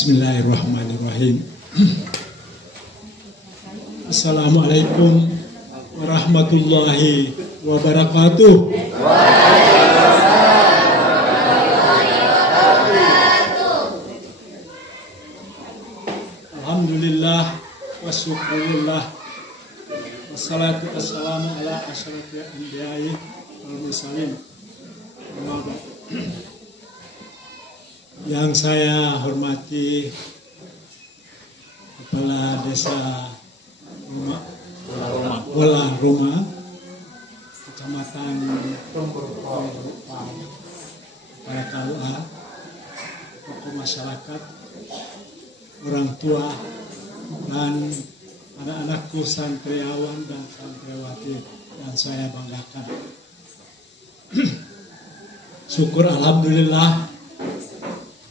Bismillahirrahmanirrahim. Assalamualaikum warahmatullahi wabarakatuh. Alhamdulillah wa syukurillah wassalatu wassalamu ala asyrafil anbiya'i wal mursalin. Yang saya hormati Kepala Desa Wolang Rumah, Kecamatan KUA, tokoh masyarakat, orang tua, dan anak-anakku santriawan dan santriwati yang saya banggakan. Syukur alhamdulillah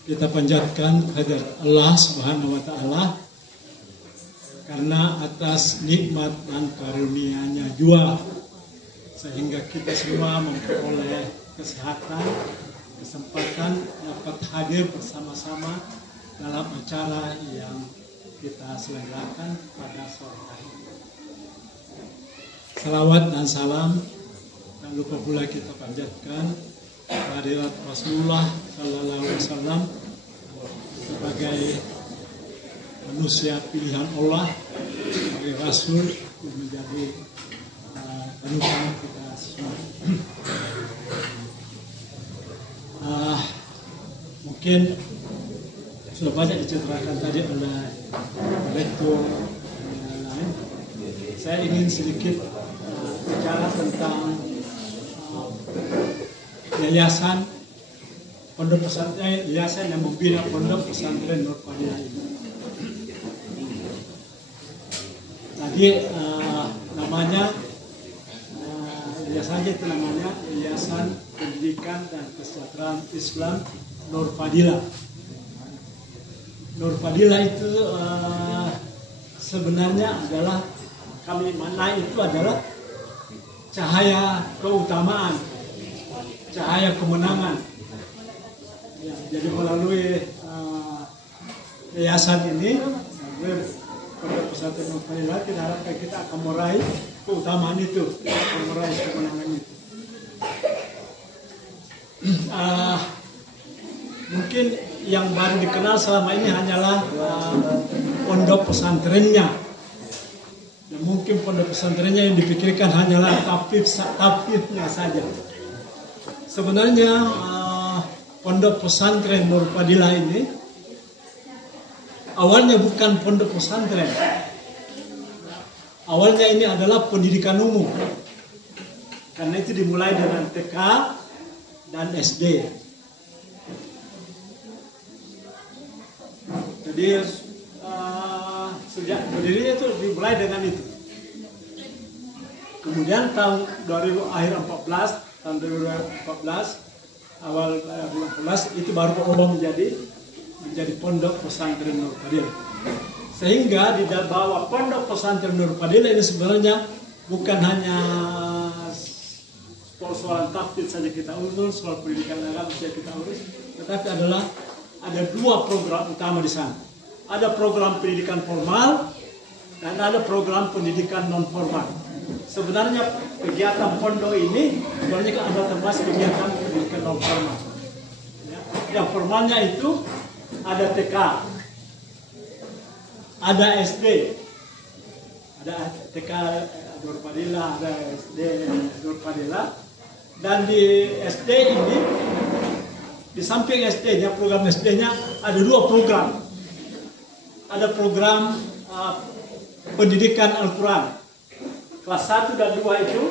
kita panjatkan kehadirat Allah Subhanahu wa taala karena atas nikmat dan karunia-Nya jua sehingga kita semua memperoleh kesehatan, kesempatan dapat hadir bersama-sama dalam acara yang kita selenggarakan pada sore hari. Salawat dan salam tak lupa pula kita panjatkan kehadirat Rasulullah Sallallahu Alaihi Wasallam sebagai manusia pilihan Allah, sebagai Rasul yang menjadi panutan kita semua. Mungkin sudah banyak diceritakan tadi oleh Rektor lain. Saya ingin sedikit bicara tentang yayasan pondok pesantren, yayasan yang membina pondok pesantren Nur Fadilah ini. Tadi namanya yayasannya itu namanya Yayasan Pendidikan dan Kesejahteraan Islam Nur Fadilah. Nur Fadilah itu sebenarnya adalah kami maknai itu adalah cahaya keutamaan, cahaya kemenangan. Ya, jadi melalui yayasan ini, Pondok Pesantren Nur Fadilah, kita harapkan kita akan meraih keutamaan itu, akan meraih kemenangan itu. Mungkin yang baru dikenal selama ini hanyalah pondok pesantrennya. Dan mungkin pondok pesantrennya yang dipikirkan hanyalah tafidnya saja. Sebenarnya pondok pesantren Nur Fadilah ini awalnya bukan pondok pesantren. Awalnya ini adalah pendidikan umum. Karena itu dimulai dengan TK dan SD. Jadi sejak berdirinya itu dimulai dengan itu. Kemudian tahun 2014 awal 2014 itu baru berubah menjadi pondok pesantren Nur Fadilah. Sehingga di bawah pondok pesantren Nur Fadilah ini sebenarnya bukan hanya soal tafsir saja kita urus, soal pendidikan agama saja kita urus, tetapi ada dua program utama di sana. Ada program pendidikan formal dan ada program pendidikan non formal. Sebenarnya kegiatan pondok ini sebenarnya ada termasuk kegiatan pendidikan non formal. Ya. Yang formalnya itu ada TK, ada SD, ada TK Nur Fadilah, ada SD Nur Fadilah, dan di SD ini di samping SD-nya, program SD-nya ada dua program. Ada program pendidikan Al-Quran. Kelas 1 dan 2 itu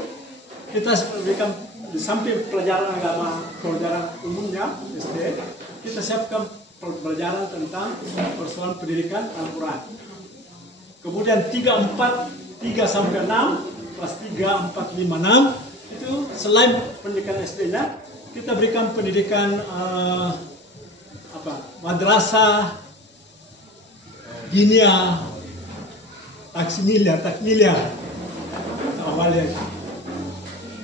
kita berikan di samping pelajaran agama, pelajaran umumnya SD, kita siapkan pelajaran tentang persoalan pendidikan Al-Quran. Kemudian 3 sampai 6, kelas 3, 4, 5, 6 itu selain pendidikan SD-nya, kita berikan pendidikan madrasah, dinia, takmilia awalnya.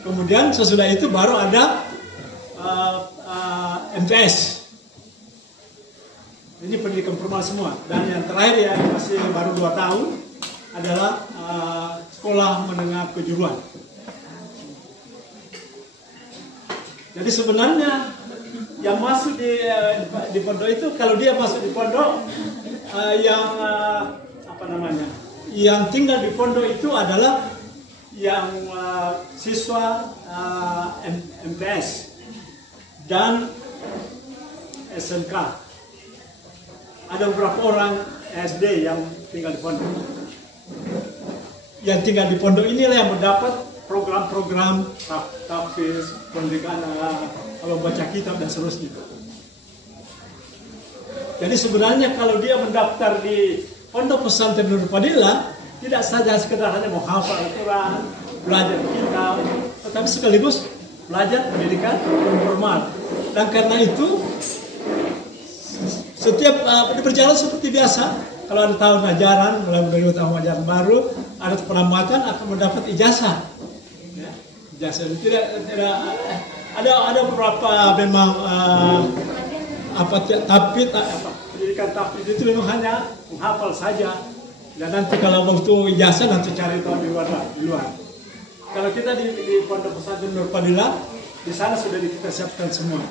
Kemudian sesudah itu baru ada MTS. Ini pendidikan formal semua. Dan yang terakhir ya masih baru 2 tahun adalah sekolah menengah kejuruan. Jadi sebenarnya yang masuk di pondok itu, kalau dia masuk di pondok yang tinggal di pondok itu adalah yang siswa MTS dan SMK. Ada beberapa orang SD yang tinggal di pondok. Yang tinggal di pondok inilah yang mendapat program-program tahfiz, pendidikan, kalau baca kitab dan seterusnya. Jadi sebenarnya kalau dia mendaftar di Pondok Pesantren Nur Fadilah, tidak saja sekedar hanya menghafal Al-Quran, belajar kitab, tetapi sekaligus belajar pendidikan formal. Dan karena itu setiap berjalan seperti biasa. Kalau ada tahun ajaran, mulai dari tahun ajaran baru, ada penambatan akan mendapat ijazah. Ya, ijazah itu tidak ada beberapa memang pendidikan tahfiz itu memang hanya menghafal saja. Dan nanti kalau waktu ijazah nanti cari tahu di luar. Kalau kita di Pondok Pesantren Nur Fadilah, di sana sudah kita siapkan semua.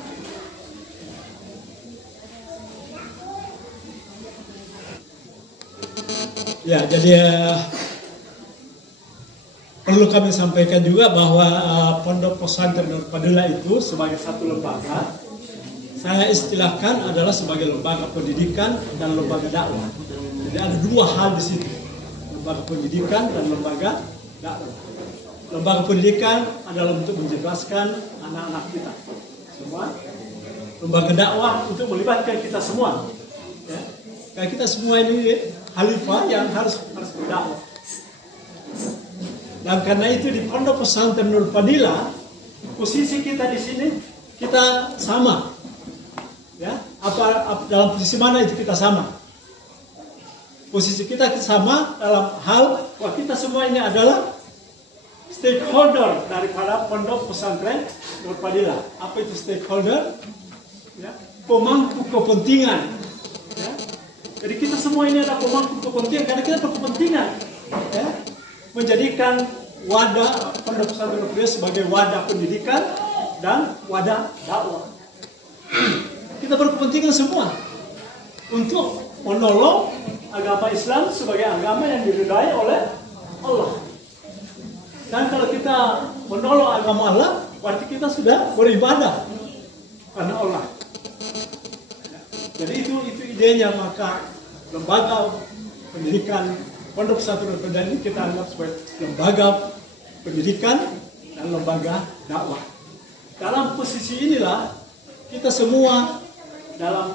Ya, jadi perlu kami sampaikan juga bahwa Pondok Pesantren Nur Fadilah itu sebagai satu lembaga, saya istilahkan adalah sebagai lembaga pendidikan dan lembaga dakwah. Jadi ada 2 hal di situ, lembaga pendidikan dan lembaga dakwah. Lembaga pendidikan adalah untuk menjelaskan anak-anak kita semua. Lembaga dakwah untuk melibatkan kita semua. Ya. Karena kita semua ini khalifah yang harus berdakwah. Dan karena itu di Pondok Pesantren Nur Fadilah, posisi kita di sini kita sama. Ya, dalam posisi mana itu kita sama? Posisi kita sama dalam hal bahwa kita semua ini adalah stakeholder daripada Pondok Pesantren Nur Fadilah. Apa itu stakeholder? Ya, pemangku kepentingan. Ya. Jadi kita semua ini adalah pemangku kepentingan karena kita berkepentingan, ya, menjadikan wadah Pondok Pesantren Nur Fadilah sebagai wadah pendidikan dan wadah dakwah. Kita berkepentingan semua untuk menolong agama Islam sebagai agama yang diridai oleh Allah. Dan kalau kita menolong agama Allah, berarti kita sudah beribadah karena Allah. Jadi itu idenya, maka lembaga pendidikan Pondok Pesantren Nur Fadilah ini kita anggap sebagai lembaga pendidikan dan lembaga dakwah. Dalam posisi inilah kita semua dalam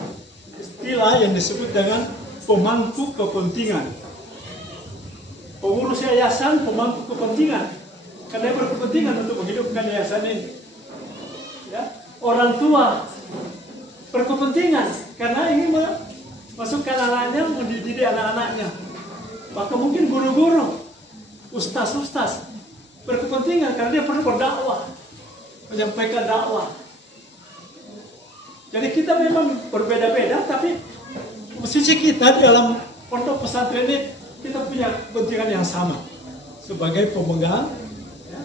istilah yang disebut dengan pemangku kepentingan. Pengurus yayasan pemangku kepentingan, karena berkepentingan untuk menghidupkan yayasan ini. Ya. Orang tua berkepentingan karena ingin masukkan anaknya, mendidik anak-anaknya. Maka mungkin guru-guru, ustaz-ustaz berkepentingan karena dia perlu berdakwah, menyampaikan dakwah. Jadi kita memang berbeda-beda, tapi posisi kita dalam pondok pesantren ini kita punya kepentingan yang sama sebagai pemegang, ya,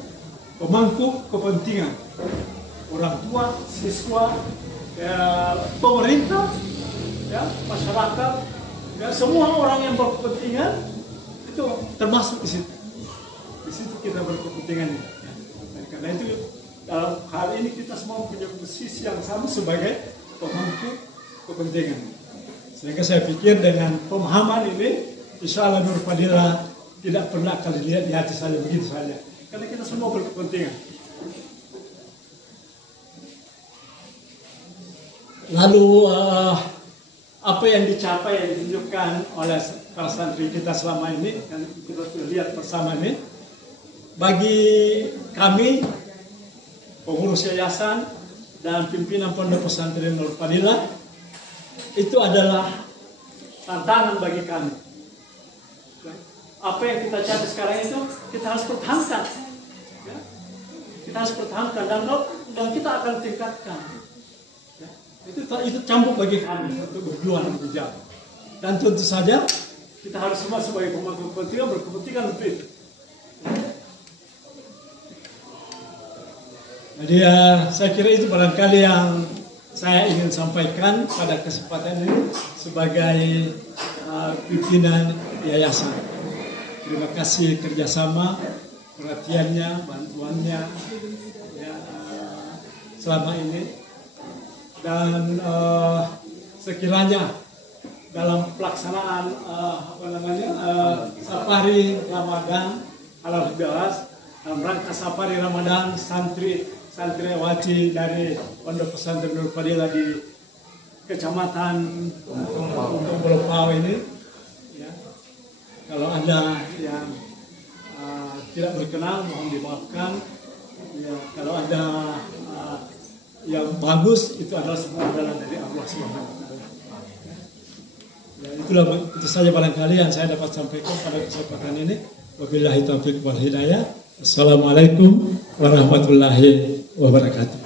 pemangku kepentingan orang tua, siswa, ya, pemerintah, ya, masyarakat, ya, semua orang yang berkepentingan itu termasuk di situ. Di situ kita berkepentingan. Ya. Dan karena itu dalam hal ini kita semua punya posisi yang sama sebagai pemangku kepentingan. Sehingga saya pikir dengan pemahaman ini, insya Allah Nur Fadilah tidak pernah kali lihat di hati saya begitu saja. Karena kita semua berkepentingan. Lalu apa yang dicapai, yang ditunjukkan oleh para santri kita selama ini, yang kita sudah lihat bersama ini, bagi kami pengurus yayasan dan pimpinan Pondok Pesantren Nur Fadilah, itu adalah tantangan bagi kami. Apa yang kita capai sekarang itu kita harus pertahankan, ya. Kita harus pertahankan dan kita akan tingkatkan. Ya. Itu cambuk bagi kami untuk berjuang lebih jauh. Dan tentu saja kita harus semua sebagai pemangku kepentingan berkepentingan untuk itu. Jadi saya kira itu barangkali yang saya ingin sampaikan pada kesempatan ini sebagai pimpinan yayasan. Terima kasih kerjasama, perhatiannya, bantuannya ya, selama ini. Dan sekiranya dalam pelaksanaan safari Ramadan Al-12 dalam rangka safari Ramadan santriwati dari Pondok Pesantren Nur Fadilah di Kecamatan Pulau ini, ya, kalau ada yang tidak berkenan mohon dimaafkan. Ya, kalau ada yang bagus itu adalah semua adalah dari Allah Subhanahu wa taala. Ya, itu saja barangkali yang saya dapat sampaikan pada kesempatan ini. Wabillahi taufiq wal hidayah. Assalamualaikum warahmatullahi wabarakatuh.